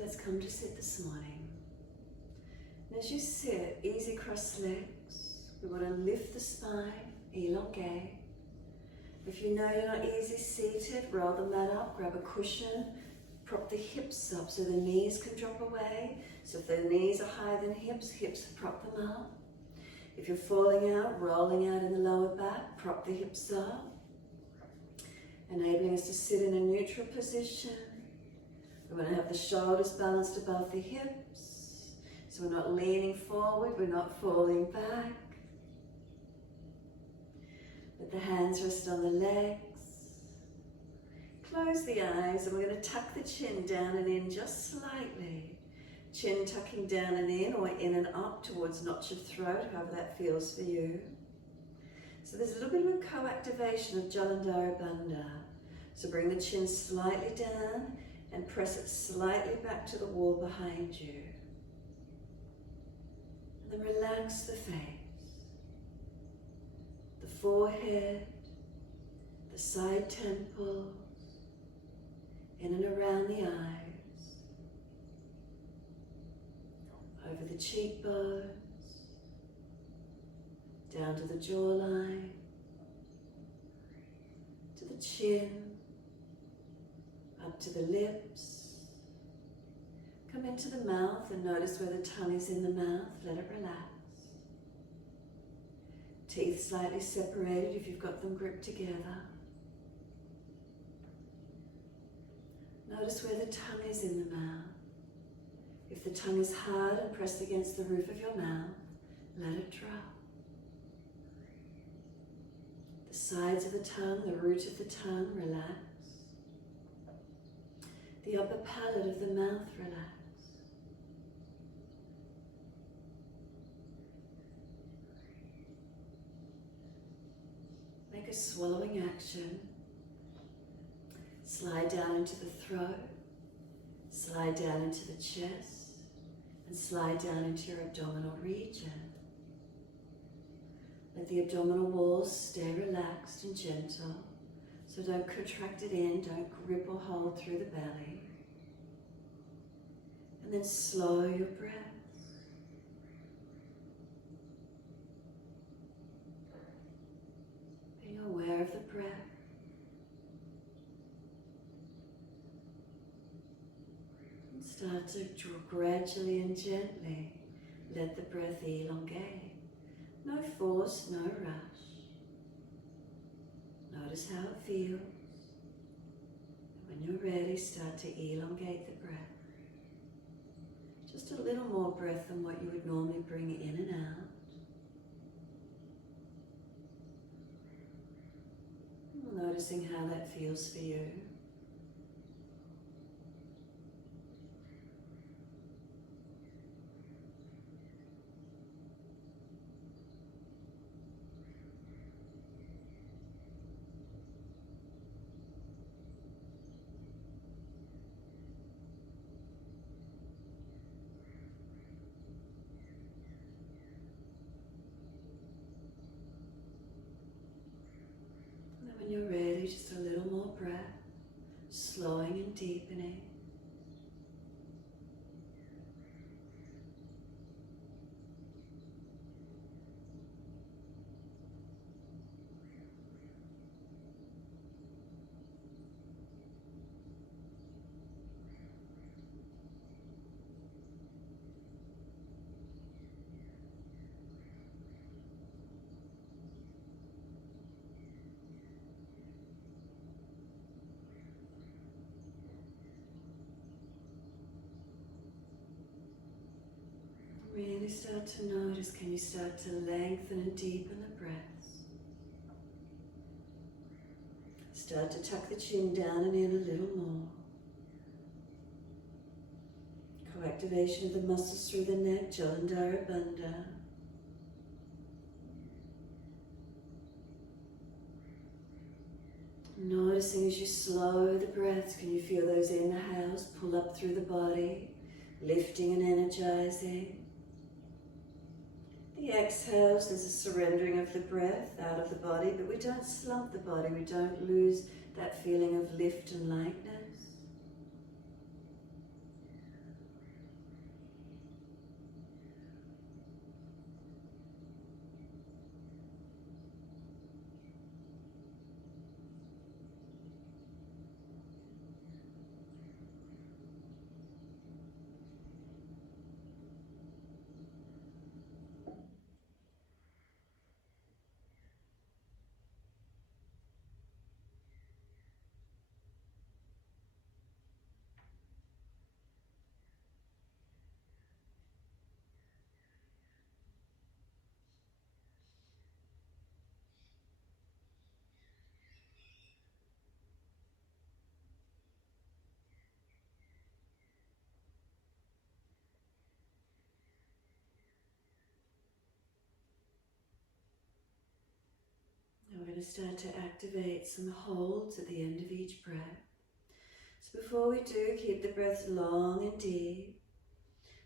let's come to sit this morning. And as you sit, easy cross legs. We want to lift the spine, elongate. If you know you're not easy seated, roll the mat up, grab a cushion, prop the hips up so the knees can drop away. So if the knees are higher than hips, prop them up. If you're falling out, rolling out in the lower back, prop the hips up. Enabling us to sit in a neutral position. We want to have the shoulders balanced above the hips. So we're not leaning forward, we're not falling back. Let the hands rest on the legs. Close the eyes and we're going to tuck the chin down and in just slightly. Chin tucking down and in, or in and up towards notch of throat, however that feels for you. So there's a little bit of a co-activation of Jalandhara Bandha. So bring the chin slightly down and press it slightly back to the wall behind you. And then relax the face, the forehead, the side temples, in and around the eyes, over the cheekbones, down to the jawline, to the chin, up to the lips. Come into the mouth and notice where the tongue is in the mouth. Let it relax. Teeth slightly separated if you've got them gripped together. Notice where the tongue is in the mouth. If the tongue is hard and pressed against the roof of your mouth, let it drop. The sides of the tongue, the root of the tongue, relax. The upper palate of the mouth, relax. Make a swallowing action. Slide down into the throat, slide down into the chest, and slide down into your abdominal region. Let the abdominal walls stay relaxed and gentle. So don't contract it in, don't grip or hold through the belly. And then slow your breath. Being aware of the breath. And start to draw gradually and gently. Let the breath elongate. No force, no rush. Notice how it feels. And when you're ready, start to elongate the breath. Just a little more breath than what you would normally bring in and out. And noticing how that feels for you. When you're ready, just a little more breath, slowing and deepening. Really start to notice, can you start to lengthen and deepen the breaths? Start to tuck the chin down and in a little more. Co-activation of the muscles through the neck, Jalandhara Bandha. Noticing as you slow the breaths, can you feel those inhales pull up through the body, lifting and energizing? The exhales, there's a surrendering of the breath out of the body, but we don't slump the body, we don't lose that feeling of lift and lightness. going to start to activate some holds at the end of each breath. So before we do, keep the breath long and deep.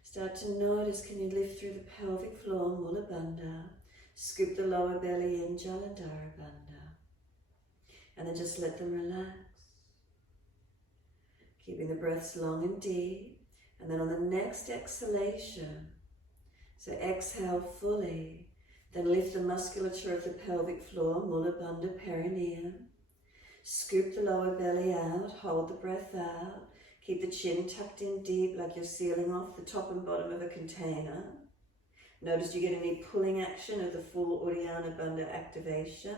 Start to notice, can you lift through the pelvic floor, Mula Bandha. Scoop the lower belly in, Jalandhara Bandha. And then just let them relax. Keeping the breaths long and deep. And then on the next exhalation, so exhale fully, then lift the musculature of the pelvic floor, Mula Bandha perineum. Scoop the lower belly out, hold the breath out. Keep the chin tucked in deep like you're sealing off the top and bottom of a container. Notice you get any pulling action of the full Uddiyana Bandha activation.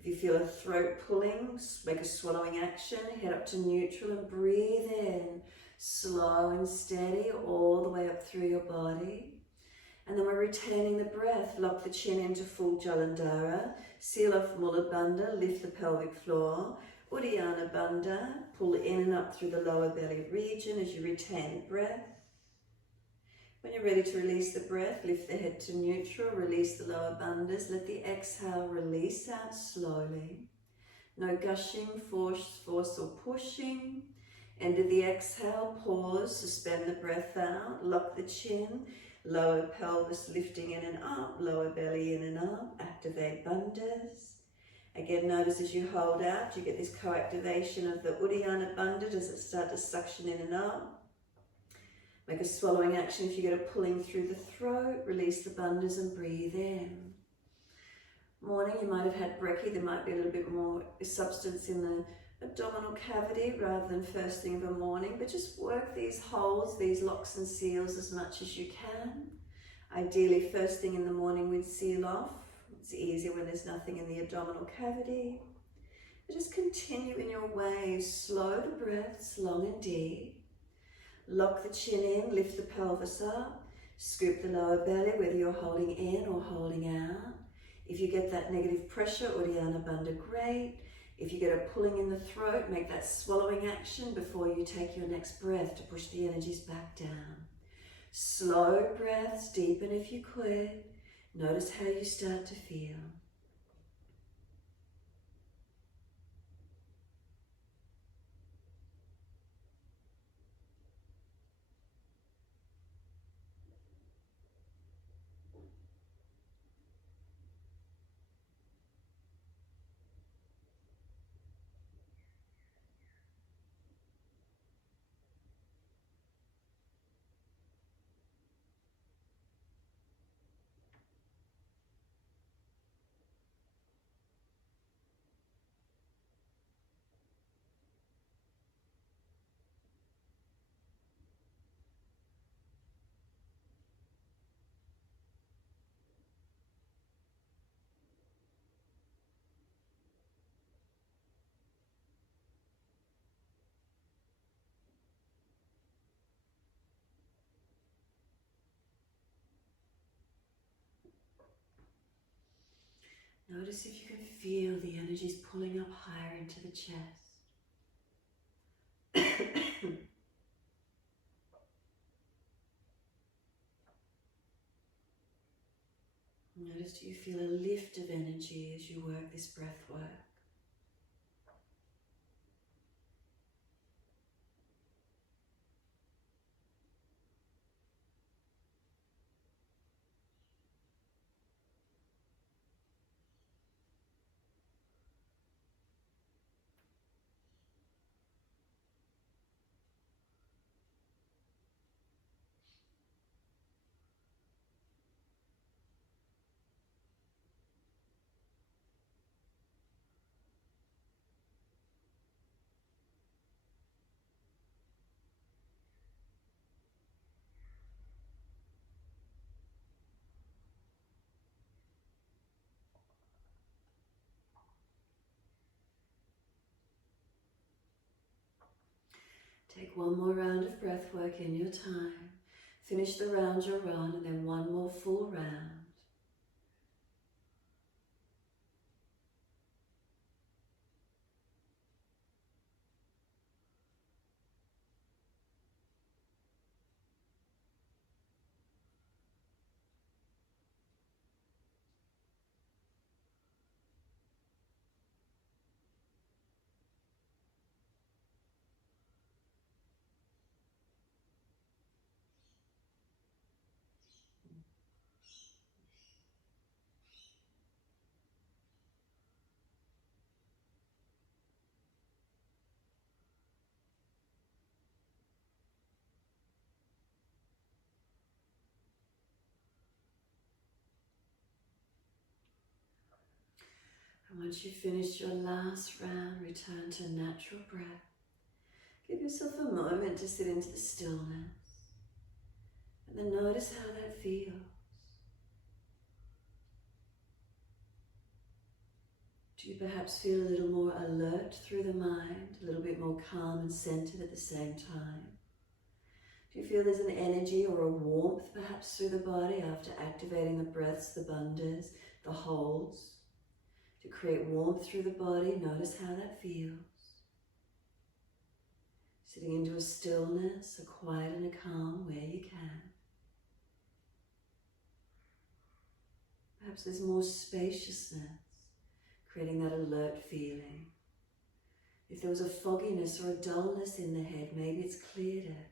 If you feel a throat pulling, make a swallowing action, head up to neutral and breathe in, slow and steady all the way up through your body. And then we're retaining the breath, lock the chin into full Jalandhara, seal off Mula Bandha, lift the pelvic floor, Uddiyana Bandha, pull in and up through the lower belly region as you retain breath. When you're ready to release the breath, lift the head to neutral, release the lower bandhas, let the exhale release out slowly. No gushing, force or pushing. End of the exhale, pause, suspend the breath out, lock the chin, lower pelvis lifting in and up, lower belly in and up, activate bandhas. Again, notice as you hold out, you get this co-activation of the Uddiyana Bandha. Does it start to suction in and up? Make a swallowing action if you get a pulling through the throat, release the bandhas and breathe in. Morning, you might have had brekkie, there might be a little bit more substance in the abdominal cavity rather than first thing of a morning, but just work these holds, these locks and seals as much as you can. Ideally, first thing in the morning we'd seal off. It's easier when there's nothing in the abdominal cavity. But just continue in your waves, slow the breaths, long and deep. Lock the chin in, lift the pelvis up, scoop the lower belly, whether you're holding in or holding out. If you get that negative pressure, Uddiyana Bandha, great. If you get a pulling in the throat, make that swallowing action before you take your next breath to push the energies back down. Slow breaths, deepen if you quit. Notice how you start to feel. Notice if you can feel the energies pulling up higher into the chest. Notice, do you feel a lift of energy as you work this breath work? Take one more round of breath work in your time. Finish the round you're on and then one more full round. And once you've finished your last round, return to natural breath. Give yourself a moment to sit into the stillness. And then notice how that feels. Do you perhaps feel a little more alert through the mind, a little bit more calm and centered at the same time? Do you feel there's an energy or a warmth perhaps through the body after activating the breaths, the bandhas, the holds? To create warmth through the body, notice how that feels. Sitting into a stillness, a quiet and a calm where you can. Perhaps there's more spaciousness, creating that alert feeling. If there was a fogginess or a dullness in the head, maybe it's cleared it.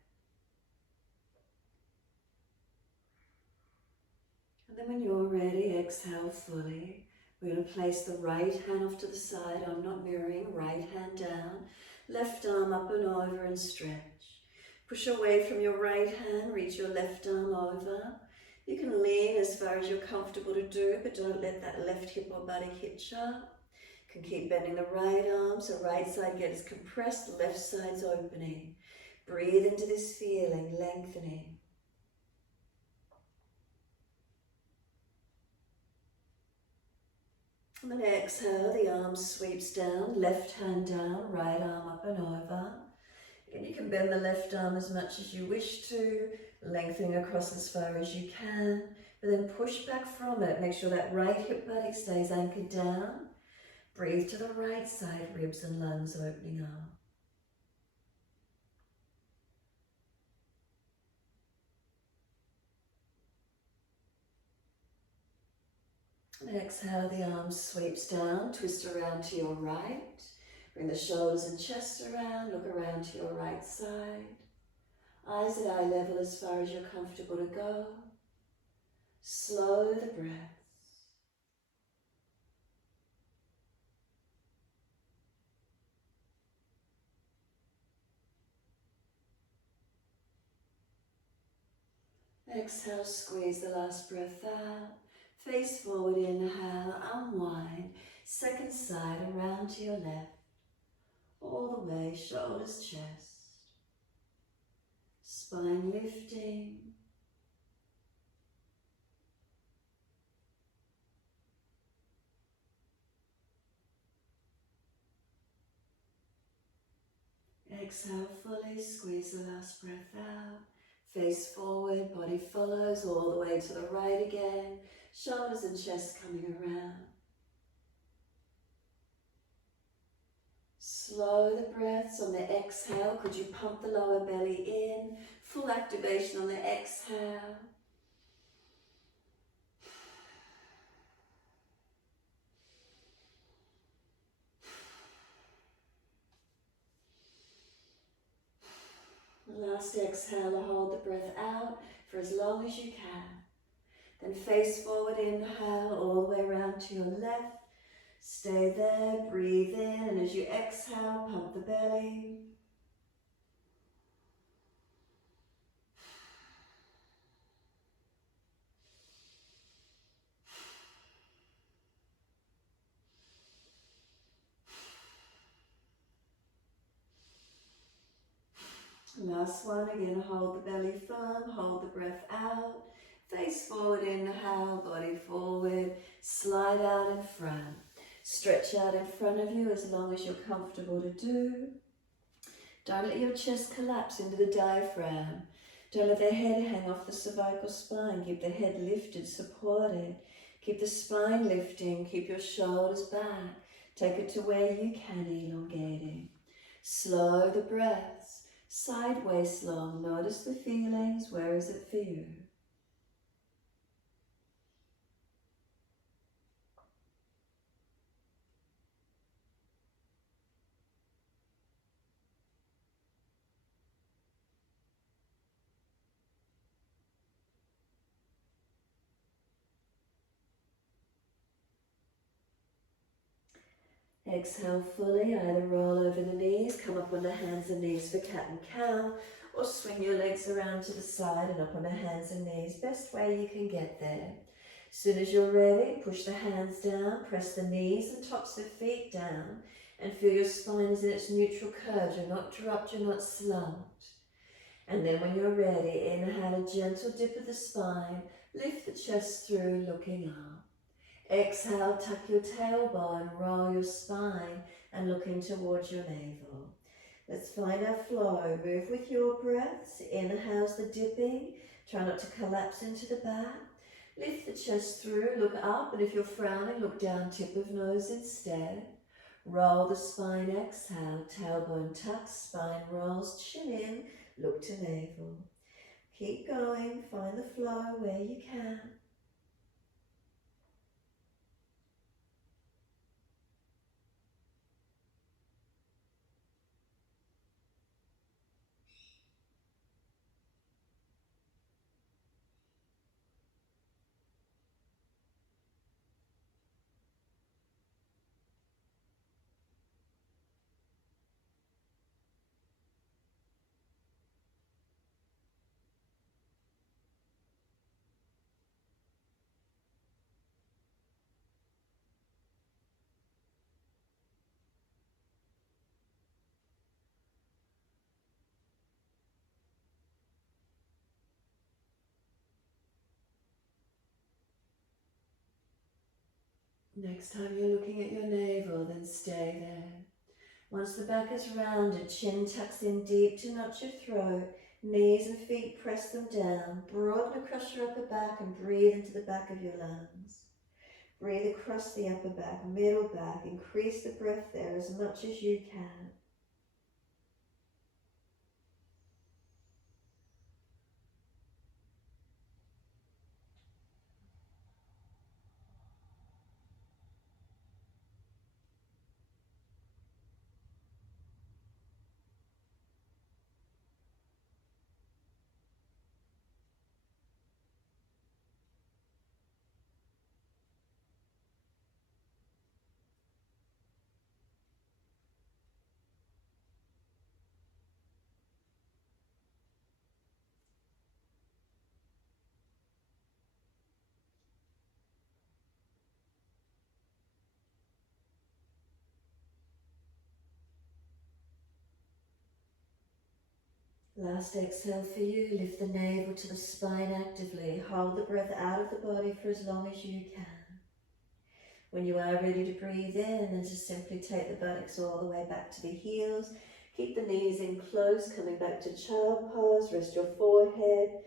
And then when you're ready, exhale fully. We're going to place the right hand off to the side. I'm not mirroring. Right hand down. Left arm up and over and stretch. Push away from your right hand. Reach your left arm over. You can lean as far as you're comfortable to do, but don't let that left hip or buttock hitch up. You can keep bending the right arm so right side gets compressed, left side's opening. Breathe into this feeling, lengthening. And then exhale, the arm sweeps down, left hand down, right arm up and over. Again, you can bend the left arm as much as you wish to, lengthening across as far as you can, but then push back from it. Make sure that right hip buttock stays anchored down. Breathe to the right side, ribs and lungs opening up. And exhale, the arm sweeps down, twist around to your right. Bring the shoulders and chest around, look around to your right side. Eyes at eye level as far as you're comfortable to go. Slow the breath. Exhale, squeeze the last breath out. Face forward, inhale, unwind. Second side around to your left. All the way, shoulders, chest. Spine lifting. Exhale fully, squeeze the last breath out. Face forward, body follows all the way to the right again. Shoulders and chest coming around. Slow the breaths on the exhale. Could you pump the lower belly in? Full activation on the exhale. Last exhale, hold the breath out for as long as you can. Then face forward, inhale all the way around to your left. Stay there, breathe in, and as you exhale, pump the belly. Last one, again, hold the belly firm, hold the breath out. Face forward, inhale, body forward, slide out in front. Stretch out in front of you as long as you're comfortable to do. Don't let your chest collapse into the diaphragm. Don't let the head hang off the cervical spine. Keep the head lifted, supported. Keep the spine lifting, keep your shoulders back. Take it to where you can, elongating. Slow the breaths, sideways long. Notice the feelings, where is it for you? Exhale fully, either roll over the knees, come up on the hands and knees for cat and cow, or swing your legs around to the side and up on the hands and knees, best way you can get there. Soon as you're ready, push the hands down, press the knees and tops of feet down, and feel your spine is in its neutral curve. You're not dropped, you're not slumped. And then when you're ready, inhale a gentle dip of the spine, lift the chest through, looking up. Exhale, tuck your tailbone, roll your spine, and looking towards your navel. Let's find our flow. Move with your breaths. Inhale's the dipping. Try not to collapse into the back. Lift the chest through, look up, and if you're frowning, look down, tip of nose instead. Roll the spine, exhale, tailbone tucks, spine rolls, chin in, look to navel. Keep going, find the flow where you can. Next time you're looking at your navel, then stay there. Once the back is rounded, chin tucks in deep to notch your throat, knees and feet press them down, broaden across your upper back and breathe into the back of your lungs. Breathe across the upper back, middle back, increase the breath there as much as you can. Last exhale for you, lift the navel to the spine actively. Hold the breath out of the body for as long as you can. When you are ready to breathe in, then just simply take the buttocks all the way back to the heels. Keep the knees in close, coming back to child pose. Rest your forehead.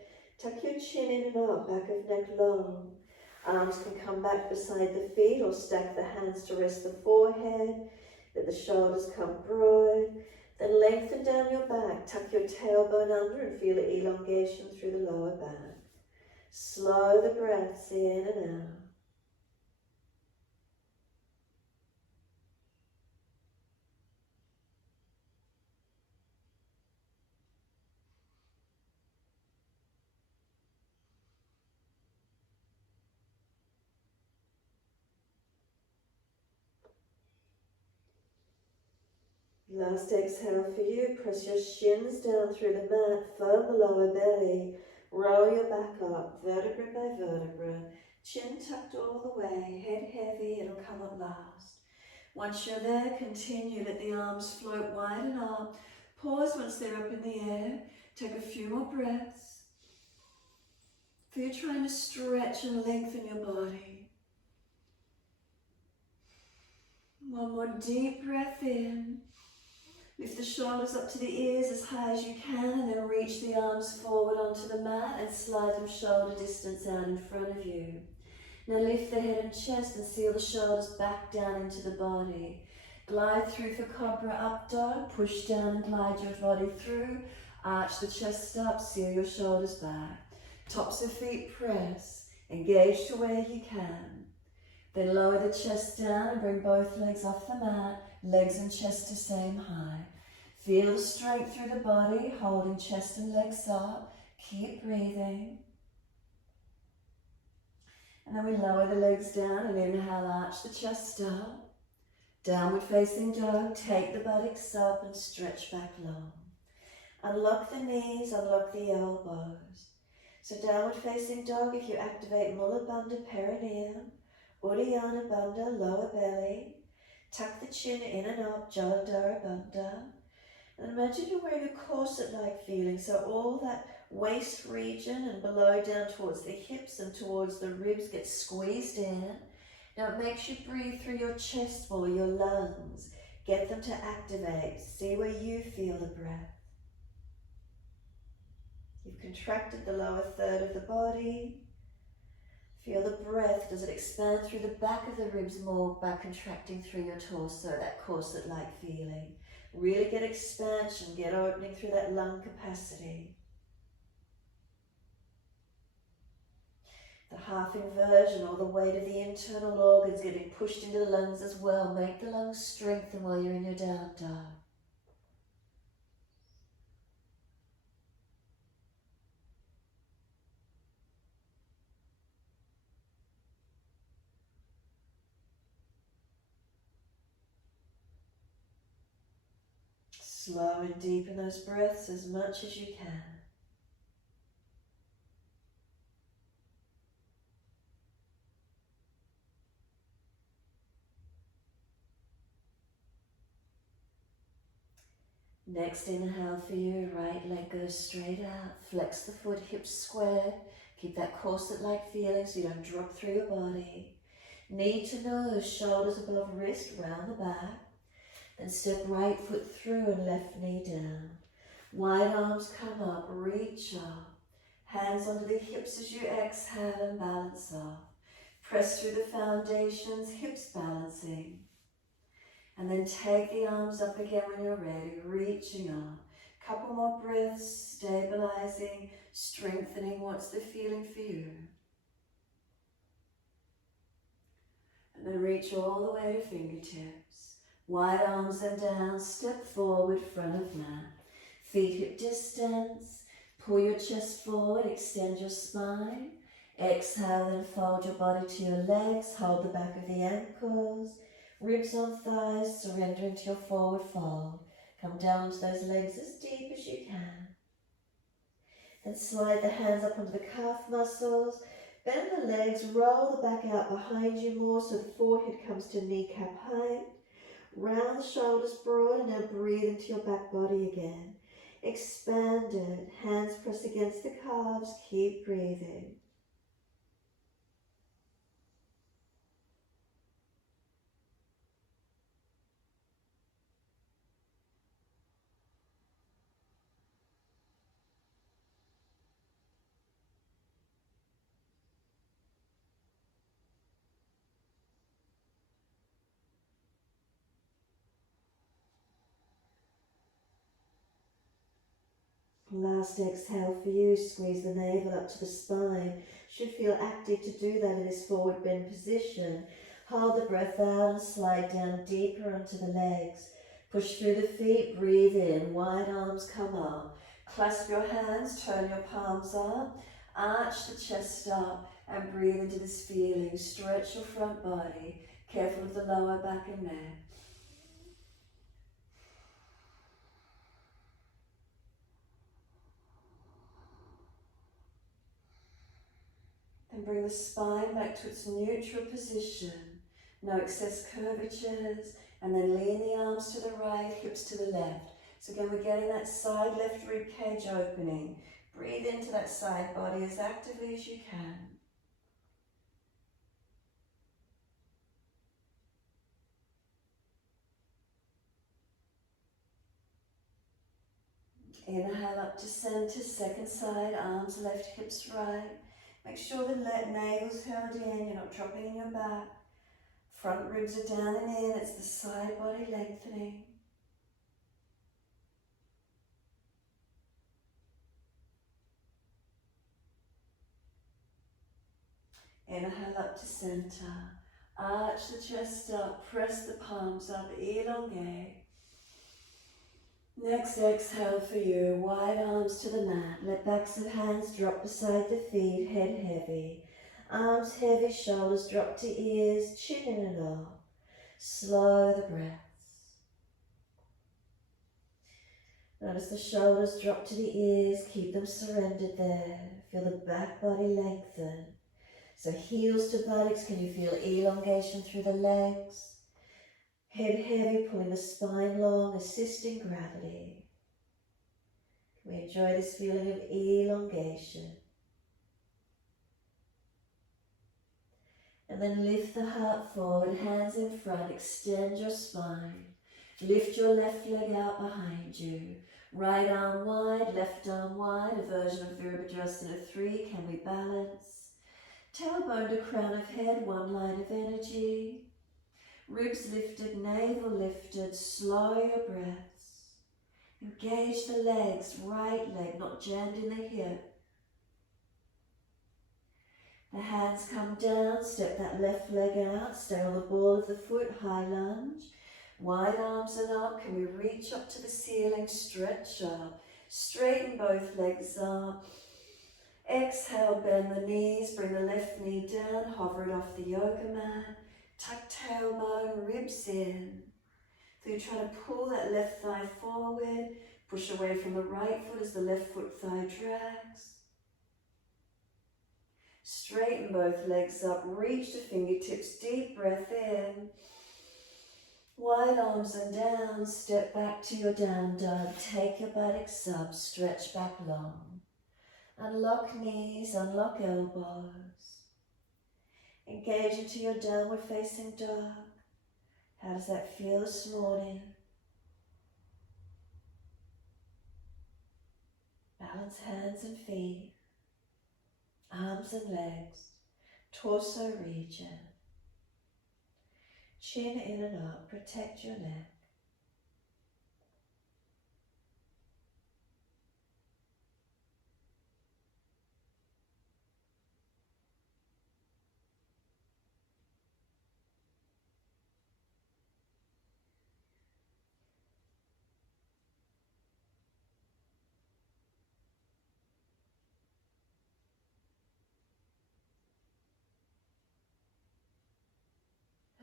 Tuck your chin in and up, back of neck long. Arms can come back beside the feet or stack the hands to rest the forehead. Let the shoulders come broad. Then lengthen down your back, tuck your tailbone under and feel elongation through the lower back. Slow the breaths in and out. Last exhale for you, press your shins down through the mat, firm the lower belly, roll your back up, vertebra by vertebra, chin tucked all the way, head heavy, it'll come up last. Once you're there, continue, let the arms float wide and up, pause once they're up in the air, take a few more breaths. Feel you're trying to stretch and lengthen your body. One more deep breath in. Lift the shoulders up to the ears as high as you can and then reach the arms forward onto the mat and slide them shoulder distance out in front of you. Now lift the head and chest and seal the shoulders back down into the body. Glide through for Cobra Up Dog, push down and glide your body through. Arch the chest up, seal your shoulders back. Tops of feet press, engage to where you can. Then lower the chest down and bring both legs off the mat, legs and chest to same height. Feel the strength through the body, holding chest and legs up. Keep breathing. And then we lower the legs down and inhale, arch the chest up. Downward facing dog, take the buttocks up and stretch back long. Unlock the knees, unlock the elbows. So downward facing dog, if you activate Mula Bandha perineum, Uddiyana Bandha lower belly, tuck the chin in and up, Jalandhara Bandha. And imagine you're wearing a corset-like feeling, so all that waist region and below down towards the hips and towards the ribs gets squeezed in. Now it makes you breathe through your chest wall, your lungs. Get them to activate. See where you feel the breath. You've contracted the lower third of the body. Feel the breath. Does it expand through the back of the ribs more by contracting through your torso, that corset-like feeling? Really get expansion, get opening through that lung capacity. The half inversion, or the weight of the internal organs getting pushed into the lungs as well. Make the lungs strengthen while you're in your down dog. Slow and deepen those breaths as much as you can. Next inhale for you, right leg goes straight out. Flex the foot, hips square. Keep that corset-like feeling so you don't drop through your body. Knee to nose, shoulders above wrist, round the back. Then step right foot through and left knee down. Wide arms come up, reach up. Hands onto the hips as you exhale and balance off. Press through the foundations, hips balancing. And then take the arms up again when you're ready, reaching up. Couple more breaths, stabilizing, strengthening. What's the feeling for you? And then reach all the way to fingertips. Wide arms and down, step forward, front of mat. Feet hip distance, pull your chest forward, extend your spine. Exhale and fold your body to your legs, hold the back of the ankles. Ribs on thighs, surrender into your forward fold. Come down to those legs as deep as you can. Then slide the hands up onto the calf muscles. Bend the legs, roll the back out behind you more so the forehead comes to kneecap height. Round the shoulders broad and now breathe into your back body again. Expand it, hands press against the calves, keep breathing. Last exhale for you, squeeze the navel up to the spine. Should feel active to do that in this forward bend position. Hold the breath out and slide down deeper onto the legs. Push through the feet, breathe in, wide arms come up. Clasp your hands, turn your palms up, arch the chest up and breathe into this feeling. Stretch your front body, careful with the lower back and neck. And bring the spine back to its neutral position. No excess curvatures. And then lean the arms to the right, hips to the left. So again, we're getting that side left rib cage opening. Breathe into that side body as actively as you can. Inhale up to center, second side, arms left, hips right. Make sure the navel's held in, you're not dropping in your back. Front ribs are down and in, it's the side body lengthening. Inhale up to center. Arch the chest up, press the palms up, elongate. Next exhale for you, wide arms to the mat. Let backs of hands drop beside the feet, head heavy. Arms heavy, shoulders drop to ears, chin in and up. Slow the breaths. Notice the shoulders drop to the ears, keep them surrendered there. Feel the back body lengthen. So heels to buttocks, can you feel elongation through the legs? Head heavy, pulling the spine long, assisting gravity. Can we enjoy this feeling of elongation? And then lift the heart forward, hands in front, extend your spine. Lift your left leg out behind you. Right arm wide, left arm wide, a version of Virabhadrasana 3. Can we balance? Tailbone to crown of head, one line of energy. Ribs lifted, navel lifted, slow your breaths. Engage the legs, right leg not jammed in the hip. The hands come down, step that left leg out, stay on the ball of the foot, high lunge. Wide arms and up, can we reach up to the ceiling, stretch up. Straighten both legs up. Exhale, bend the knees, bring the left knee down, hover it off the yoga mat. Tuck tailbone, ribs in. So you try to pull that left thigh forward, push away from the right foot as the left foot thigh drags. Straighten both legs up, reach the fingertips, deep breath in. Wide arms and down, step back to your down dog, take your buttocks up, stretch back long. Unlock knees, unlock elbows. Engage into your downward facing dog. How does that feel this morning? Balance hands and feet, arms and legs, torso region. Chin in and up, protect your neck.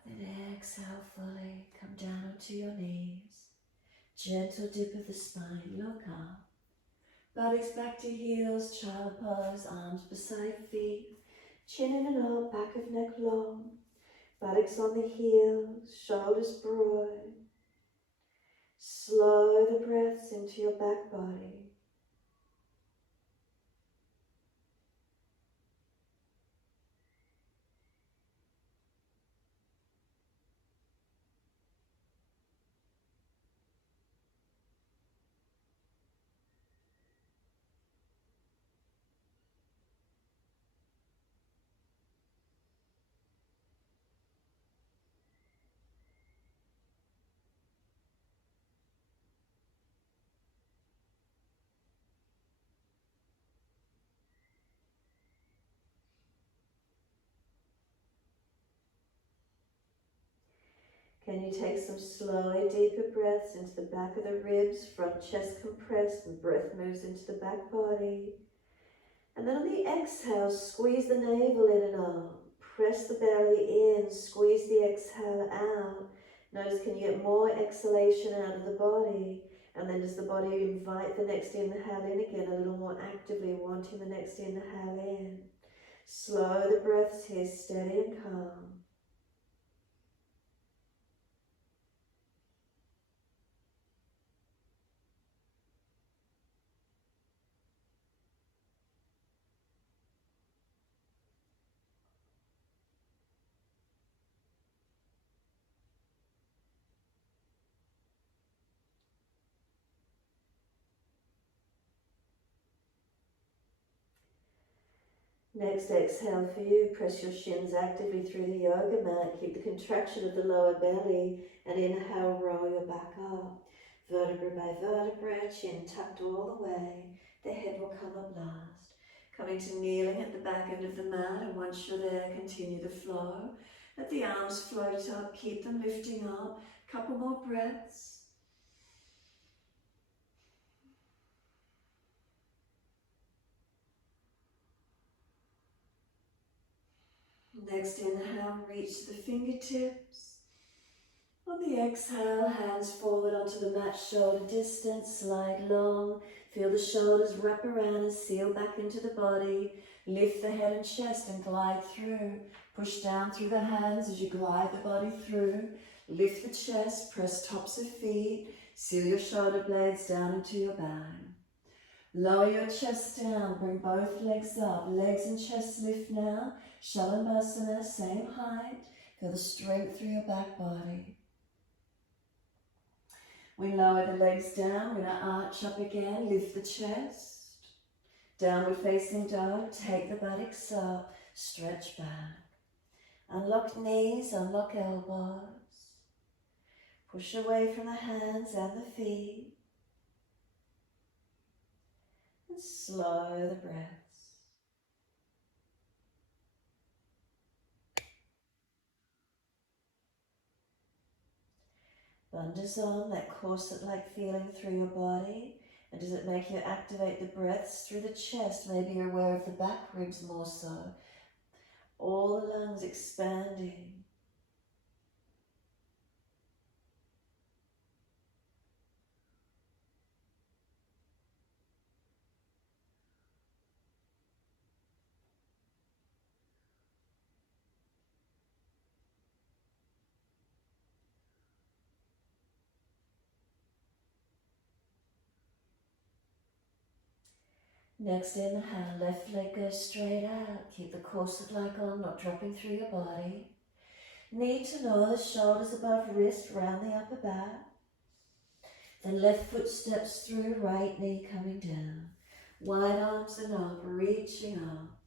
And then exhale fully, come down onto your knees. Gentle dip of the spine, look up. Buttocks back to heels, child pose, arms beside feet. Chin in and up, back of neck long. Buttocks on the heels, shoulders broad. Slow the breaths into your back body. Can you take some slow, deeper breaths into the back of the ribs, front chest compressed, and breath moves into the back body. And then on the exhale, squeeze the navel in and out. Press the belly in, squeeze the exhale out. Notice, can you get more exhalation out of the body? And then does the body invite the next inhale in again, a little more actively, wanting the next inhale in. Slow the breaths here, steady and calm. Next exhale for you, press your shins actively through the yoga mat, keep the contraction of the lower belly, and inhale, roll your back up. Vertebra by vertebra, chin tucked all the way, the head will come up last. Coming to kneeling at the back end of the mat, and once you're there, continue the flow. Let the arms float up, keep them lifting up. Couple more breaths. Next inhale, reach to the fingertips. On the exhale, hands forward onto the mat, shoulder distance, slide long. Feel the shoulders wrap around and seal back into the body. Lift the head and chest and glide through. Push down through the hands as you glide the body through. Lift the chest, press tops of feet. Seal your shoulder blades down into your back. Lower your chest down, bring both legs up. Legs and chest lift now. Shalabhasana, same height. Feel the strength through your back body. We lower the legs down, we're going to arch up again, lift the chest. Downward facing dog, take the buttocks up, stretch back. Unlock knees, unlock elbows. Push away from the hands and the feet. And slow the breaths. Bundas on, that corset-like feeling through your body. And does it make you activate the breaths through the chest? Maybe you're aware of the back ribs more so. All the lungs expanding. Next inhale, left leg goes straight out. Keep the corset like on, not dropping through your body. Knee to nose, shoulders above wrist, round the upper back. Then left foot steps through, right knee coming down. Wide arms and up, reaching up.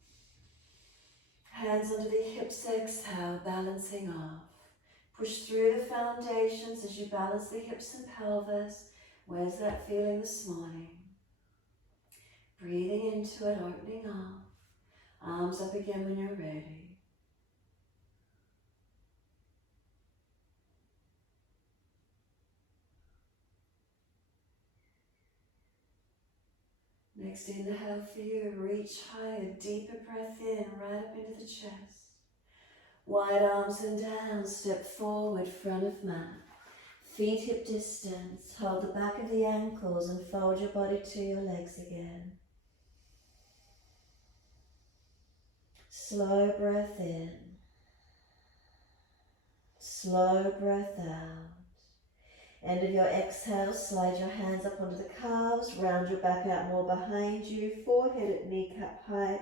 Hands under the hips, exhale, balancing off. Push through the foundations as you balance the hips and pelvis. Where's that feeling this morning? Breathing into it, opening up. Arms up again when you're ready. Next inhale for you, reach higher, deeper breath in, right up into the chest. Wide arms and down, step forward, front of mat. Feet hip distance, hold the back of the ankles and fold your body to your legs again. Slow breath in, slow breath out. End of your exhale, slide your hands up onto the calves, round your back out more behind you, forehead at kneecap height.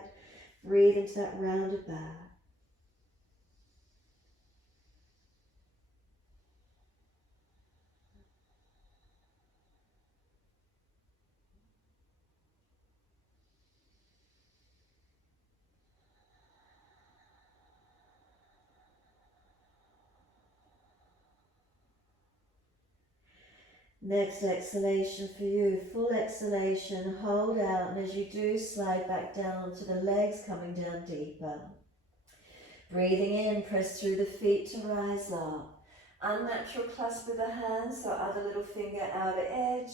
Breathe into that rounded back. Next exhalation for you, full exhalation, hold out, and as you do, slide back down onto the legs, coming down deeper. Breathing in, press through the feet to rise up. Unnatural clasp with the hands, so other little finger outer edge,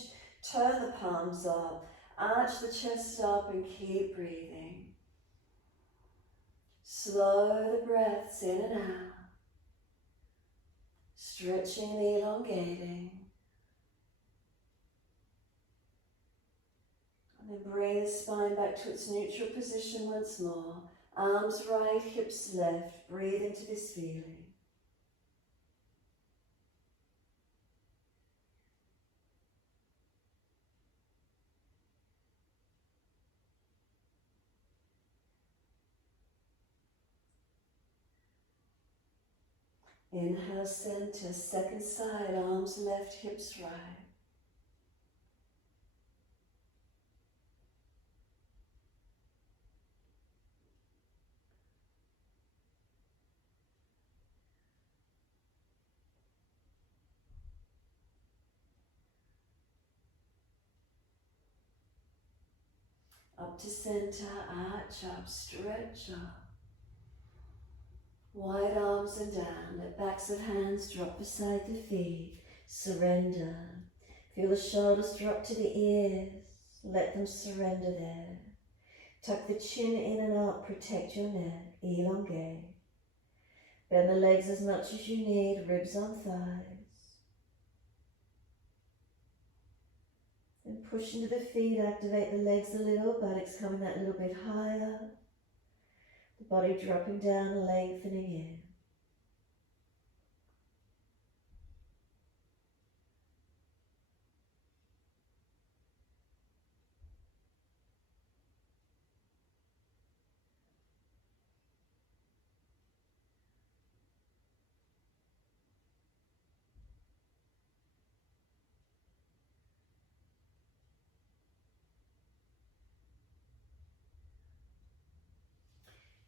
turn the palms up, arch the chest up and keep breathing. Slow the breaths in and out, stretching and elongating. And then bring the spine back to its neutral position once more. Arms right, hips left. Breathe into this feeling. Inhale, center, second side, arms left, hips right. Up to center, arch up, stretch up. Wide arms and down, let backs of hands drop beside the feet. Surrender. Feel the shoulders drop to the ears. Let them surrender there. Tuck the chin in and up, protect your neck, elongate. Bend the legs as much as you need, ribs on thighs. And push into the feet, activate the legs a little, buttocks coming that little bit higher. The body dropping down, lengthening in.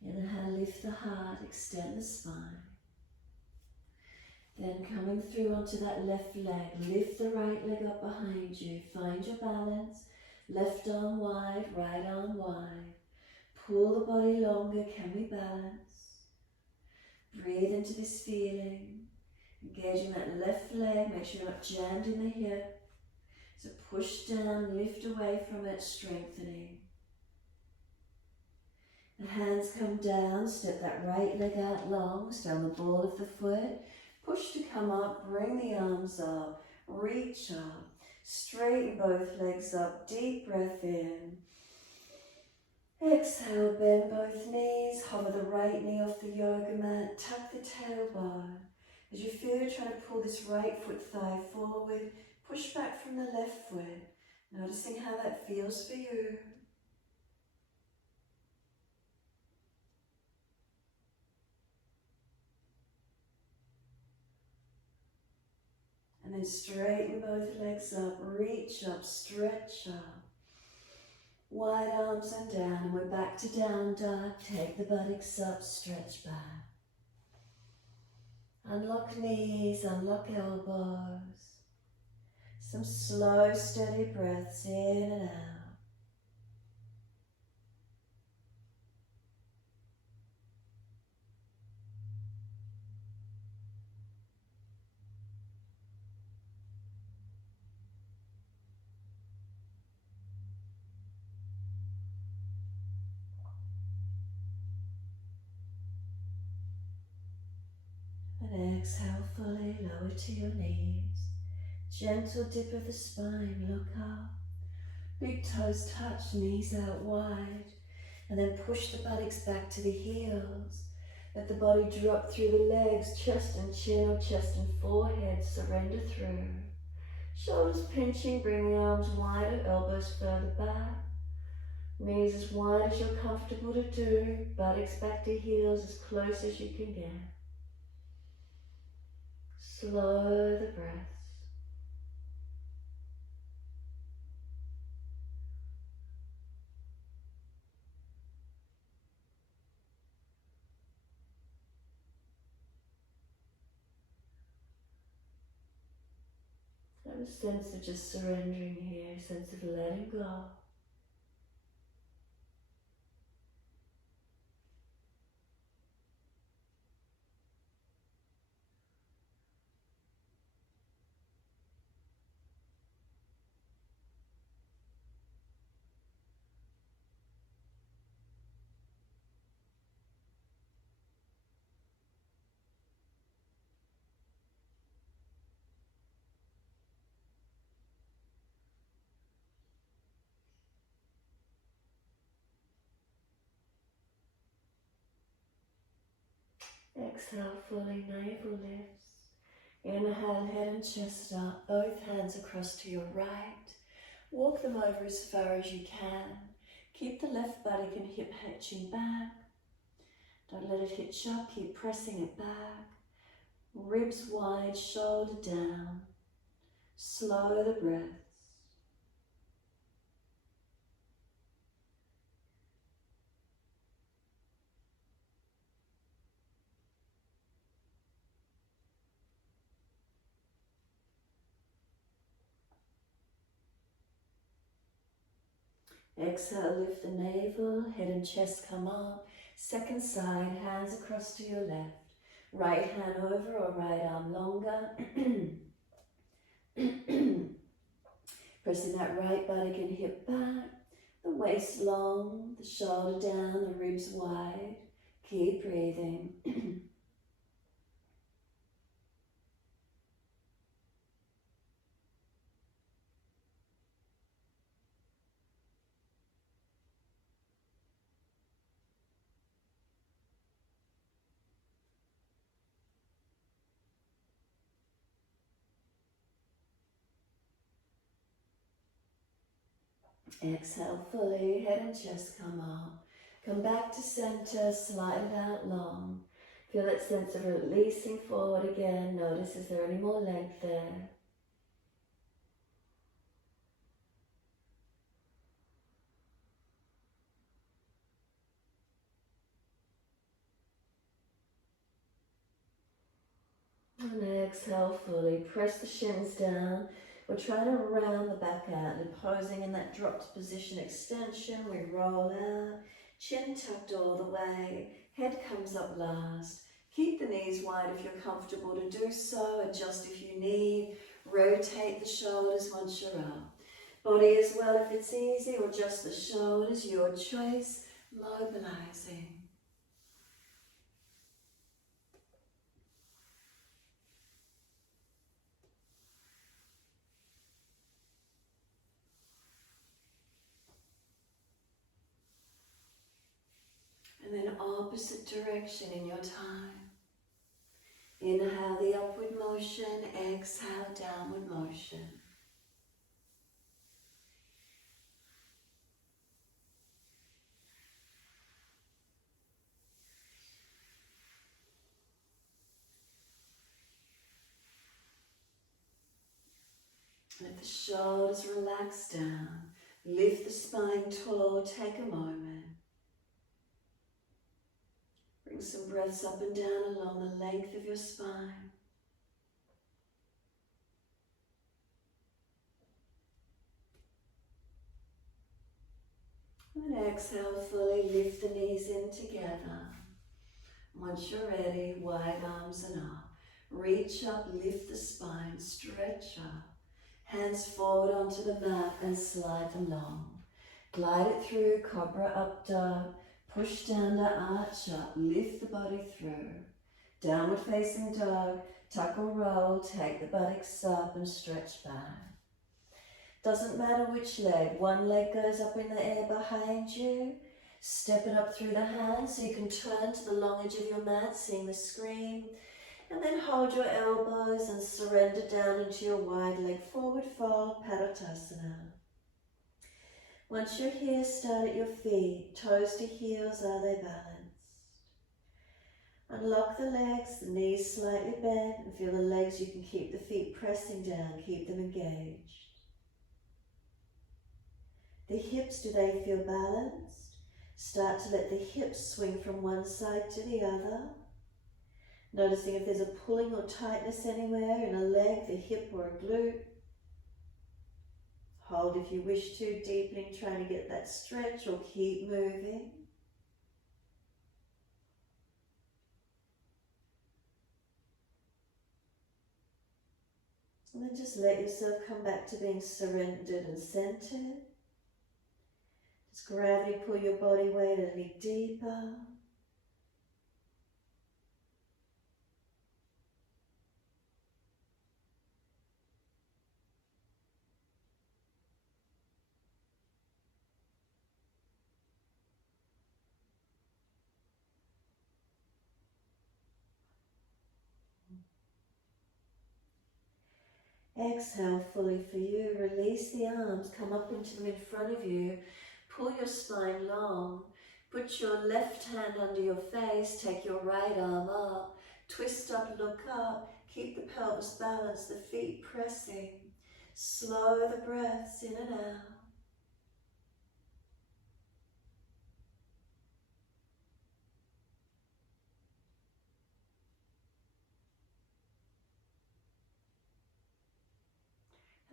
Inhale, lift the heart, extend the spine. Then coming through onto that left leg, lift the right leg up behind you. Find your balance. Left arm wide, right arm wide. Pull the body longer, can we balance? Breathe into this feeling. Engaging that left leg, make sure you're not jammed in the hip. So push down, lift away from it, strengthening. The hands come down, step that right leg out long, stay on the ball of the foot. Push to come up, bring the arms up, reach up. Straighten both legs up, deep breath in. Exhale, bend both knees, hover the right knee off the yoga mat, tuck the tailbone. As you feel you're trying to pull this right foot thigh forward, push back from the left foot, noticing how that feels for you. And then straighten both legs up, reach up, stretch up. Wide arms and down, and we're back to down dog. Take the buttocks up, stretch back. Unlock knees, unlock elbows. Some slow, steady breaths in and out. And exhale fully, lower to your knees. Gentle dip of the spine, look up. Big toes touch, knees out wide. And then push the buttocks back to the heels. Let the body drop through the legs, chest and chin or chest and forehead, surrender through. Shoulders pinching, bring the arms wider, elbows further back. Knees as wide as you're comfortable to do, buttocks back to heels as close as you can get. Slow the breaths. Have a sense of just surrendering here, a sense of letting go. Exhale fully, navel lifts. Inhale, head and chest up, both hands across to your right. Walk them over as far as you can. Keep the left buttock and hip hitching back. Don't let it hitch up, keep pressing it back. Ribs wide, shoulder down. Slow the breaths. Exhale, lift the navel, head and chest come up. Second side, hands across to your left. Right hand over or right arm longer. Pressing that right buttock and hip back. The waist long, the shoulder down, the ribs wide. Keep breathing. Exhale fully, head and chest come up. Come back to center, slide it out long. Feel that sense of releasing forward again. Notice, is there any more length there? And exhale fully, press the shins down. We're trying to round the back out and posing in that dropped position extension. We roll out, chin tucked all the way, head comes up last. Keep the knees wide if you're comfortable to do so, adjust if you need, rotate the shoulders once you're up. Body as well if it's easy, or just the shoulders, your choice, mobilizing. And then opposite direction in your time. Inhale the upward motion, exhale downward motion. Let the shoulders relax down. Lift the spine tall, take a moment. Bring some breaths up and down along the length of your spine. And exhale fully, lift the knees in together. Once you're ready, wide arms and up. Reach up, lift the spine, stretch up. Hands forward onto the mat and slide them long. Glide it through, cobra up dog. Push down to arch up, lift the body through. Downward facing dog, tuck or roll, take the buttocks up and stretch back. Doesn't matter which leg, one leg goes up in the air behind you. Step it up through the hands so you can turn to the long edge of your mat, seeing the screen. And then hold your elbows and surrender down into your wide leg forward fold, Padottasana. Once you're here, start at your feet. Toes to heels, are they balanced? Unlock the legs, the knees slightly bent, and feel the legs, you can keep the feet pressing down, keep them engaged. The hips, do they feel balanced? Start to let the hips swing from one side to the other. Noticing if there's a pulling or tightness anywhere in a leg, the hip or a glute. Hold if you wish to, deepening, trying to get that stretch, or keep moving. And then just let yourself come back to being surrendered and centered. Just gravity pull your body weight a little deeper. Exhale fully for you. Release the arms, come up into them in front of you. Pull your spine long. Put your left hand under your face. Take your right arm up. Twist up, look up. Keep the pelvis balanced, the feet pressing. Slow the breaths in and out.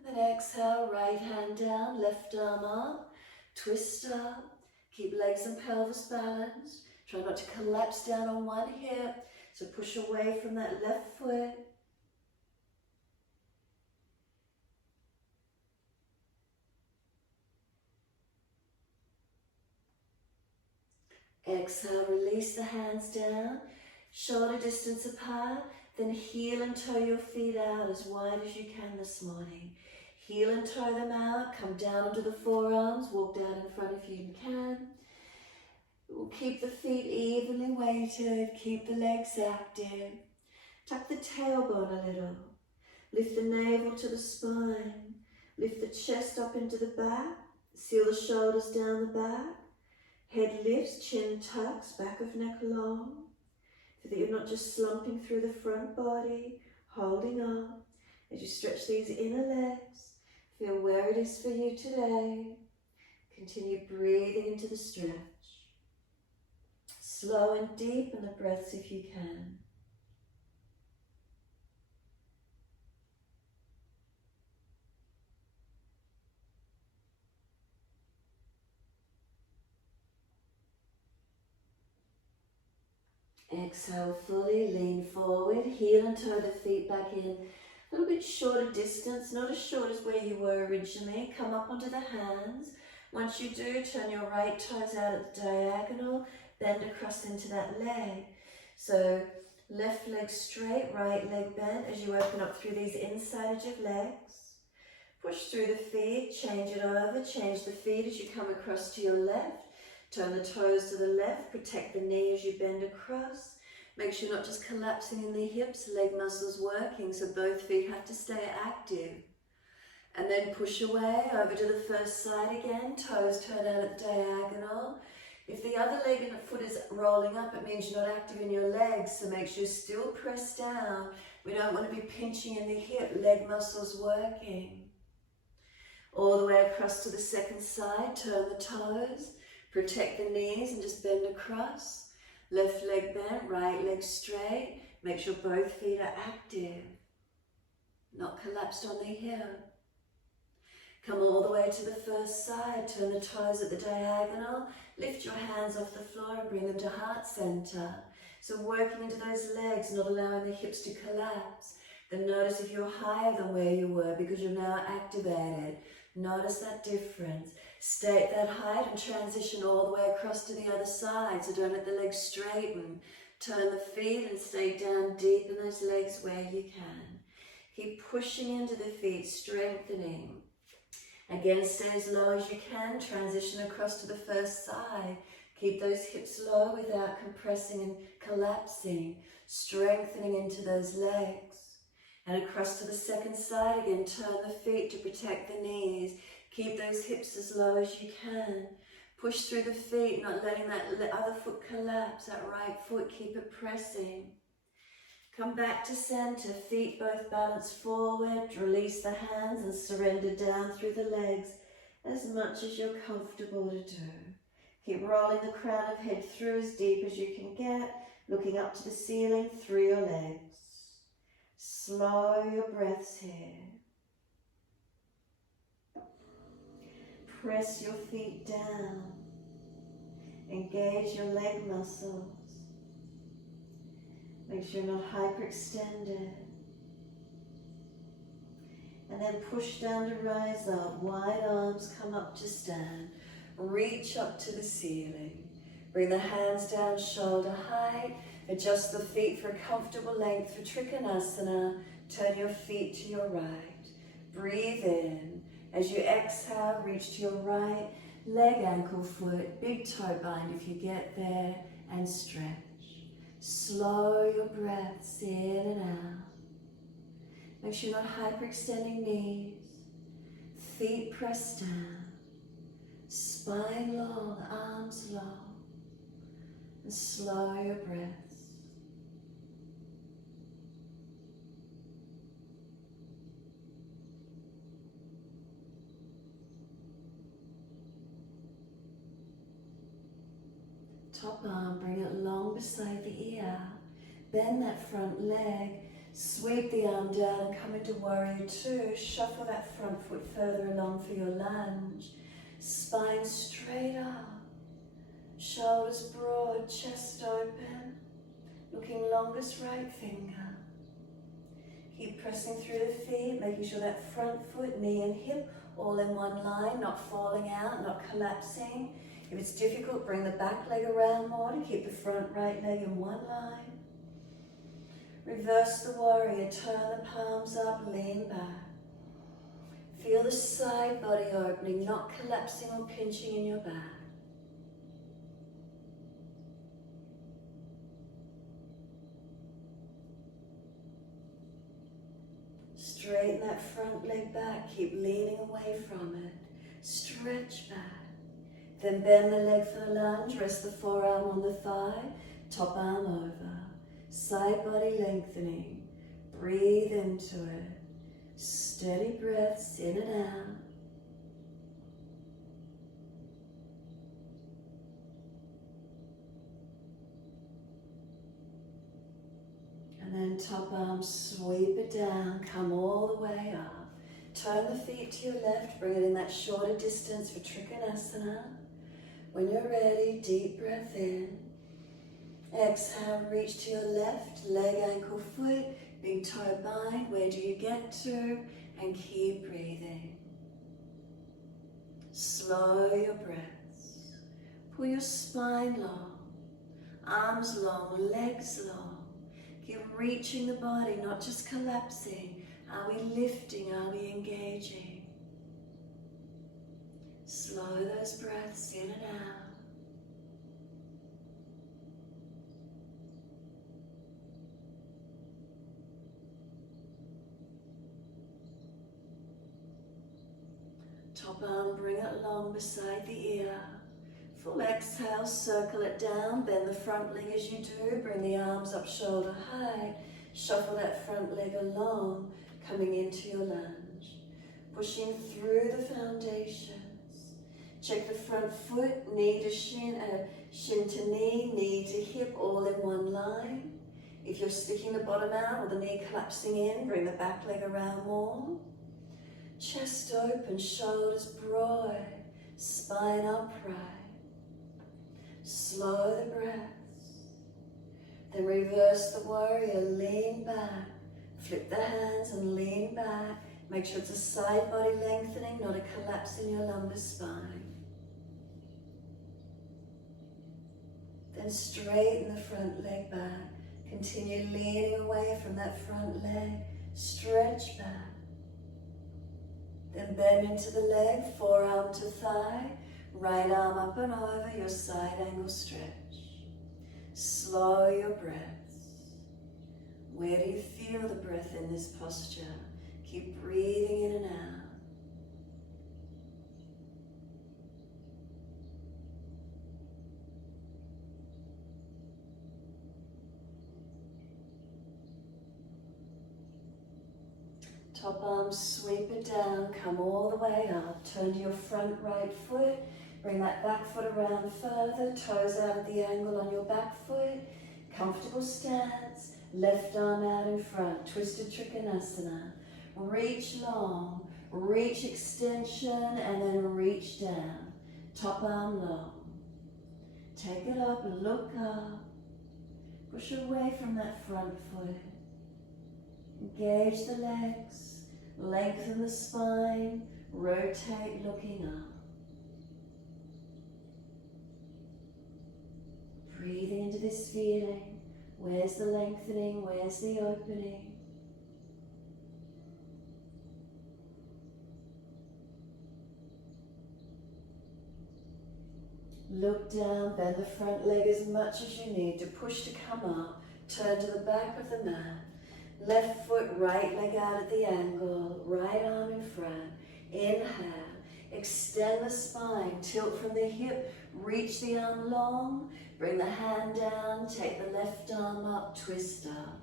And then exhale, right hand down, left arm up. Twist up. Keep legs and pelvis balanced. Try not to collapse down on one hip. So push away from that left foot. Exhale, release the hands down, shoulder distance apart, then heel and toe your feet out as wide as you can this morning. Heel and toe them out, come down onto the forearms, walk down in front if you can. We'll keep the feet evenly weighted, keep the legs active. Tuck the tailbone a little, lift the navel to the spine, lift the chest up into the back, Seal the shoulders down the back. Head lifts, chin tucks, back of neck long. So that you're not just slumping through the front body, holding on. As you stretch these inner legs, feel where it is for you today. Continue breathing into the stretch. Slow and deepen the breaths if you can. Exhale fully, lean forward, heel and toe the feet back in. A little bit shorter distance, not as short as where you were originally. Come up onto the hands. Once you do, turn your right toes out at the diagonal, bend across into that leg. So left leg straight, right leg bent as you open up through these inside edge of legs. Push through the feet, change it over, change the feet as you come across to your left. Turn the toes to the left, protect the knee as you bend across. Make sure you're not just collapsing in the hips, leg muscles working, so both feet have to stay active. And then push away over to the first side again, toes turn out at the diagonal. If the other leg and foot is rolling up, it means you're not active in your legs, so make sure you still press down. We don't want to be pinching in the hip, leg muscles working. All the way across to the second side, turn the toes. Protect the knees and just bend across. Left leg bent, right leg straight. Make sure both feet are active, not collapsed on the hip. Come all the way to the first side. Turn the toes at the diagonal. Lift your hands off the floor and bring them to heart center. So working into those legs, not allowing the hips to collapse. Then notice if you're higher than where you were because you're now activated. Notice that difference. Stay at that height and transition all the way across to the other side. So don't let the legs straighten. Turn the feet and stay down deep in those legs where you can. Keep pushing into the feet, strengthening. Again, stay as low as you can. Transition across to the first side. Keep those hips low without compressing and collapsing. Strengthening into those legs. And across to the second side again, turn the feet to protect the knees. Keep those hips as low as you can. Push through the feet, not letting that other foot collapse. That right foot, keep it pressing. Come back to center, feet both balanced forward. Release the hands and surrender down through the legs as much as you're comfortable to do. Keep rolling the crown of head through as deep as you can get, looking up to the ceiling through your legs. Slow your breaths here. Press your feet down. Engage your leg muscles. Make sure you're not hyperextended. And then push down to rise up. Wide arms come up to stand. Reach up to the ceiling. Bring the hands down shoulder height. Adjust the feet for a comfortable length for Trikonasana. Turn your feet to your right. Breathe in. As you exhale, reach to your right. Leg, ankle, foot, big toe bind if you get there, and stretch. Slow your breaths in and out. Make sure you're not hyperextending knees. Feet pressed down. Spine long, arms long. And slow your breaths. Top arm, bring it long beside the ear. Bend that front leg. Sweep the arm down and come into warrior two. Shuffle that front foot further along for your lunge. Spine straight up. Shoulders broad, chest open. Looking longest right finger. Keep pressing through the feet, making sure that front foot, knee and hip all in one line, not falling out, not collapsing. If it's difficult, bring the back leg around more to keep the front right leg in one line. Reverse the warrior, turn the palms up, lean back. Feel the side body opening, not collapsing or pinching in your back. Straighten that front leg back, keep leaning away from it. stretch back. Then bend the leg for the lunge, rest the forearm on the thigh, top arm over. Side body lengthening, breathe into it. Steady breaths in and out. And then top arm, sweep it down, come all the way up. Turn the feet to your left, bring it in that shorter distance for Trikonasana. When you're ready, deep breath in. Exhale, reach to your left, leg, ankle, foot, big toe bind. Where do you get to? And keep breathing. Slow your breaths. Pull your spine long, arms long, legs long. Keep reaching the body, not just collapsing. Are we lifting? Are we engaging? Slow those breaths in and out. Top arm, bring it long beside the ear. Full exhale, circle it down, bend the front leg as you do, bring the arms up shoulder height, shuffle that front leg along, coming into your lunge. Pushing through the foundations. Check the front foot, knee to shin, shin to knee to hip, all in one line. If you're sticking the bottom out or the knee collapsing in, bring the back leg around more. Chest open, shoulders broad, spine upright. Slow the breaths. Then reverse the warrior, lean back. Flip the hands and lean back. Make sure it's a side body lengthening, not a collapse in your lumbar spine. Then straighten the front leg back. Continue leaning away from that front leg. Stretch back. Then bend into the leg, forearm to thigh, right arm up and over, your side angle stretch. Slow your breaths. Where do you feel the breath in this posture? Keep breathing in and out. Top arm, sweep it down, come all the way up. Turn to your front right foot. Bring that back foot around further. Toes out at the angle on your back foot. Comfortable stance. Left arm out in front. Twisted Trikonasana. Reach long. Reach extension and then reach down. Top arm long. Take it up and look up. Push away from that front foot. Engage the legs, lengthen the spine, rotate looking up. Breathing into this feeling. Where's the lengthening? Where's the opening? Look down, bend the front leg as much as you need to push to come up. Turn to the back of the mat. Left foot, right leg out at the angle, right arm in front. Inhale, extend the spine, tilt from the hip, reach the arm long, bring the hand down, take the left arm up, twist up.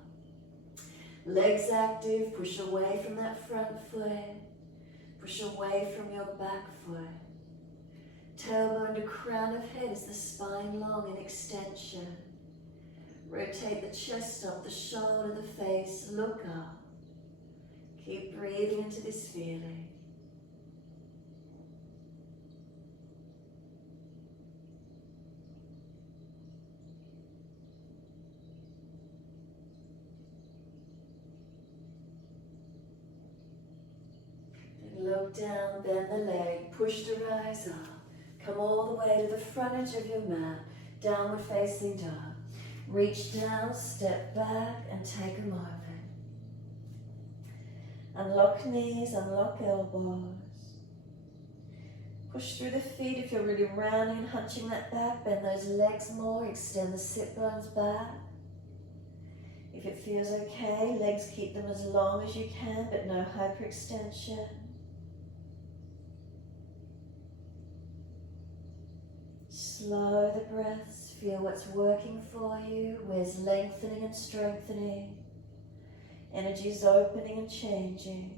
Legs active, push away from that front foot, push away from your back foot. Tailbone to crown of head is the spine long in extension. Rotate the chest up, the shoulder, the face, look up. Keep breathing into this feeling. Then look down, bend the leg, push to rise up. Come all the way to the front edge of your mat, downward facing dog. Reach down, step back, and take a moment. Unlock knees, unlock elbows. Push through the feet if you're really rounding and hunching that back. Bend those legs more, extend the sit bones back. If it feels okay, legs keep them as long as you can, but no hyperextension. Slow the breaths, feel what's working for you, where's lengthening and strengthening, energy's opening and changing.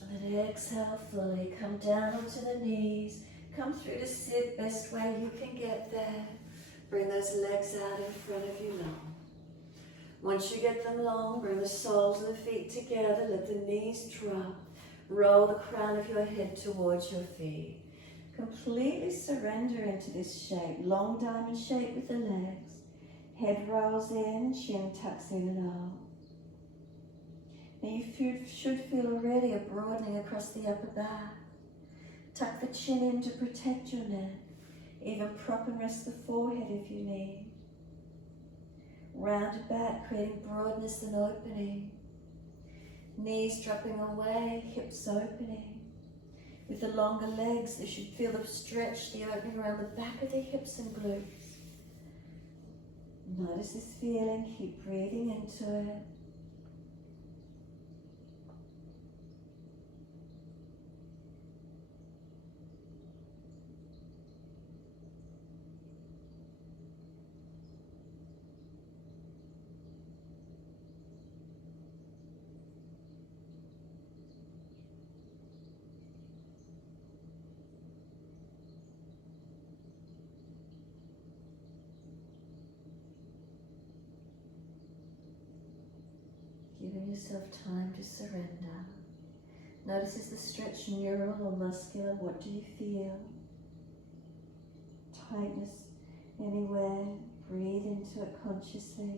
And then exhale fully, come down onto the knees, come through to sit best way you can get there. Bring those legs out in front of you long. Once you get them long, bring the soles of the feet together, let the knees drop. Roll the crown of your head towards your feet. Completely surrender into this shape, long diamond shape with the legs. Head rolls in, chin tucks in and out. Now you should feel already a broadening across the upper back. Tuck the chin in to protect your neck. Even prop and rest the forehead if you need. Rounded back, creating broadness and opening. Knees dropping away, hips opening. With the longer legs, you should feel the stretch, the opening around the back of the hips and glutes. Notice this feeling, keep breathing into it. Giving yourself time to surrender. Notice is the stretch neural or muscular? What do you feel? Tightness anywhere? Breathe into it consciously.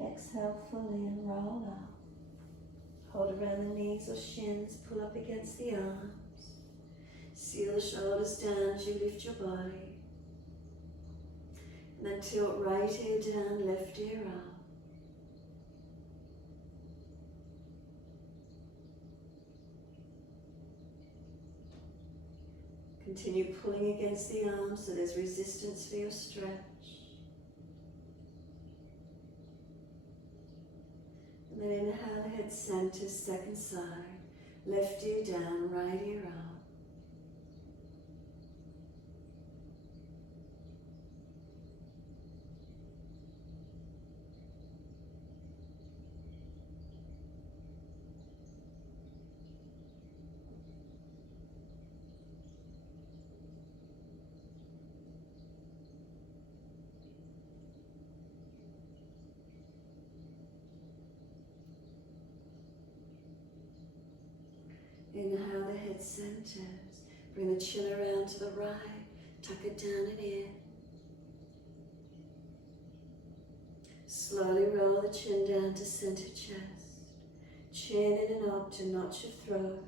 Exhale fully and roll up. Hold around the knees or shins, pull up against the arms. Seal the shoulders down as you lift your body. And then tilt right ear down, left ear up. Continue pulling against the arms so there's resistance for your stretch. And then inhale, head center, second side. Left ear down, right ear up. Inhale, the head centers. Bring the chin around to the right. Tuck it down and in. Slowly roll the chin down to center chest. Chin in and up to notch your throat.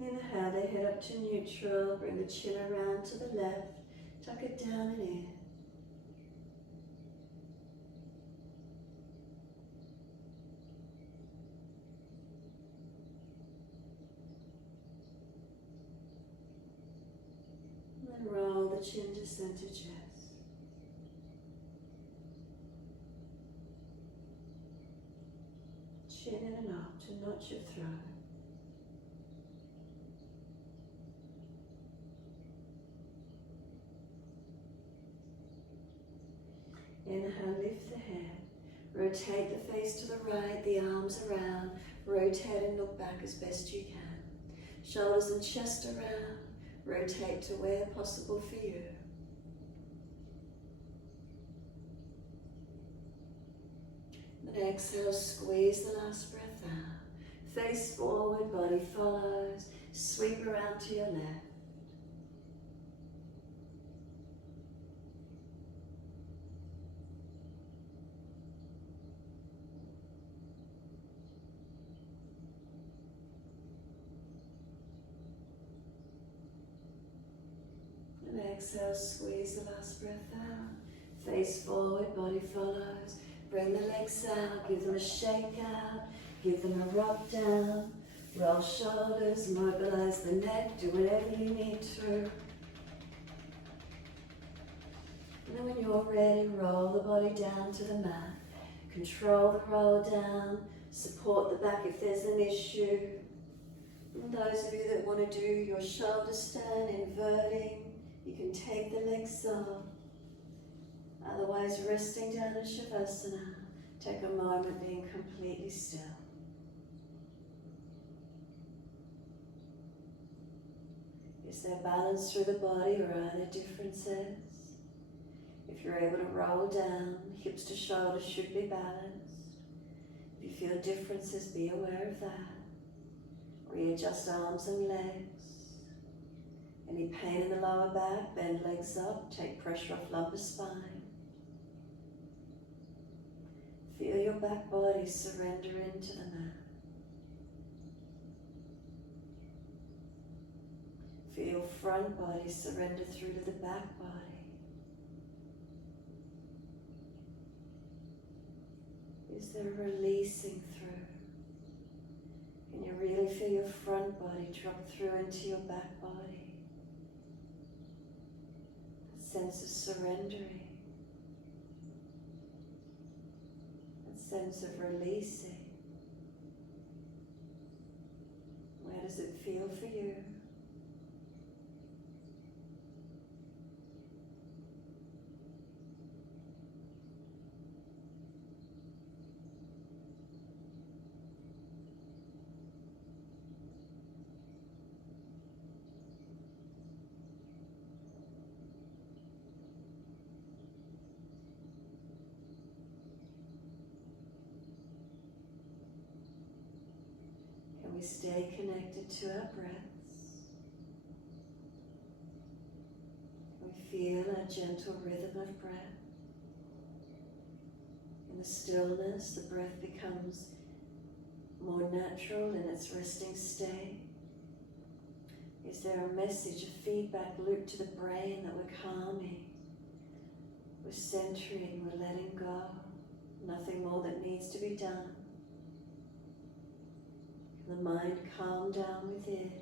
Inhale, the head up to neutral. Bring the chin around to the left. Tuck it down and in. And roll the chin to center chest. Chin in and up to notch your throat. Inhale, Rotate the face to the right, the arms around. Rotate and look back as best you can. Shoulders and chest around. Rotate to where possible for you. And exhale, squeeze the last breath out. Face forward, body follows. Sweep around to your left. And exhale, squeeze the last breath out. Face forward, body follows. Bring the legs out, give them a shake out, give them a rock down. Roll shoulders, mobilize the neck, do whatever you need to. And then when you're ready, roll the body down to the mat. Control the roll down, support the back if there's an issue. And those of you that want to do your shoulder stand, inverting, you can take the legs off. Otherwise, resting down in Shavasana, take a moment being completely still. Is there balance through the body or are there differences? If you're able to roll down, hips to shoulders should be balanced. If you feel differences, be aware of that. Readjust arms and legs. Any pain in the lower back, bend legs up, take pressure off lumbar spine. Feel your back body surrender into the mat. Feel your front body surrender through to the back body. Is there a releasing through? Can you really feel your front body drop through into your back body? A sense of surrendering. Sense of releasing. Where does it feel for you? We stay connected to our breaths. We feel a gentle rhythm of breath. In the stillness, the breath becomes more natural in its resting state. Is there a message, a feedback loop to the brain that we're calming? We're centering, we're letting go. Nothing more that needs to be done. The mind calm down within.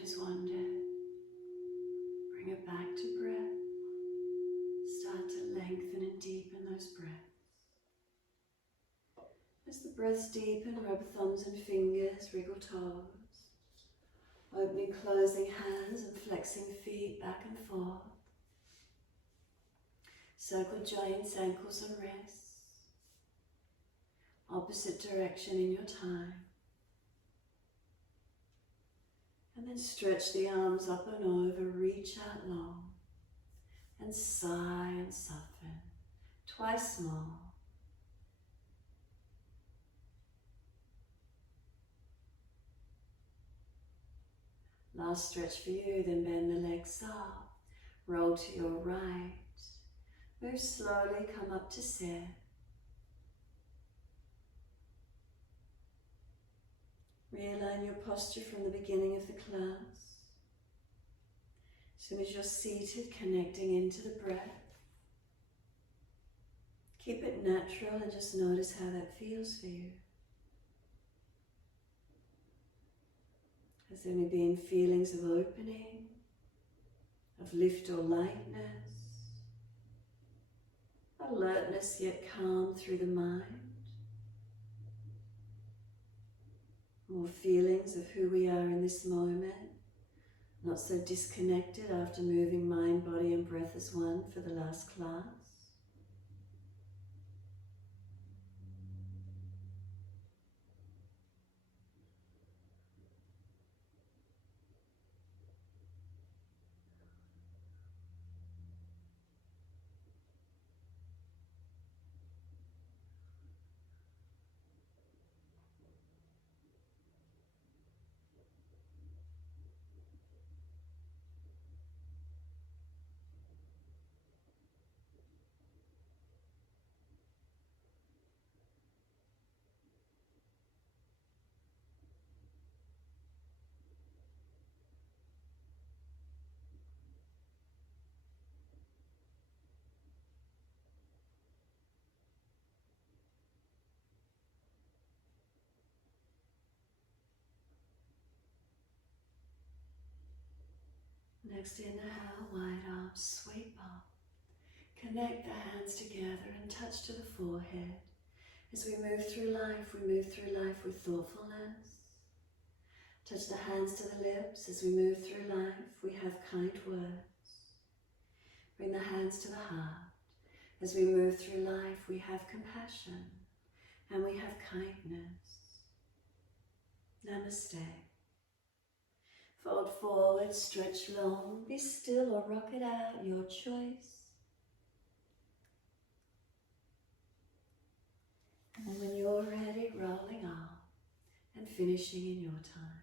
has wandered, bring it back to breath. Start to lengthen and deepen those breaths. As the breaths deepen, rub thumbs and fingers, wriggle toes, opening, closing hands and flexing feet back and forth. Circle joints, ankles and wrists. Opposite direction in your time. And then stretch the arms up and over, reach out long. And sigh and soften. Twice more. Last stretch for you, then bend the legs up. Roll to your right. Move slowly, come up to sit. Realign your posture from the beginning of the class. As soon as you're seated, connecting into the breath. Keep it natural and just notice how that feels for you. Has there been feelings of opening, of lift or lightness? Alertness yet calm through the mind. More feelings of who we are in this moment. Not so disconnected after moving mind, body and breath as one for the last class. Next, inhale, wide arms, sweep up. Connect the hands together and touch to the forehead. As we move through life with thoughtfulness. Touch the hands to the lips. As we move through life, we have kind words. Bring the hands to the heart. As we move through life, we have compassion and we have kindness. Namaste. Fold forward, stretch long, be still or rock it out, your choice. And when you're ready, rolling up and finishing in your time.